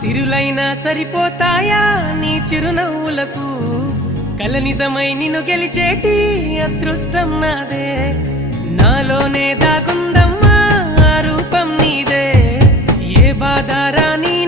సిరులైనా సరిపోతాయా నీ చిరునవ్వులకు కల నిజమై నిన్ను గెలిచేటి అదృష్టం నాదే నాలోనే దాగుందమ్మా ఆ రూపం నీదే ఏ బాధ రాని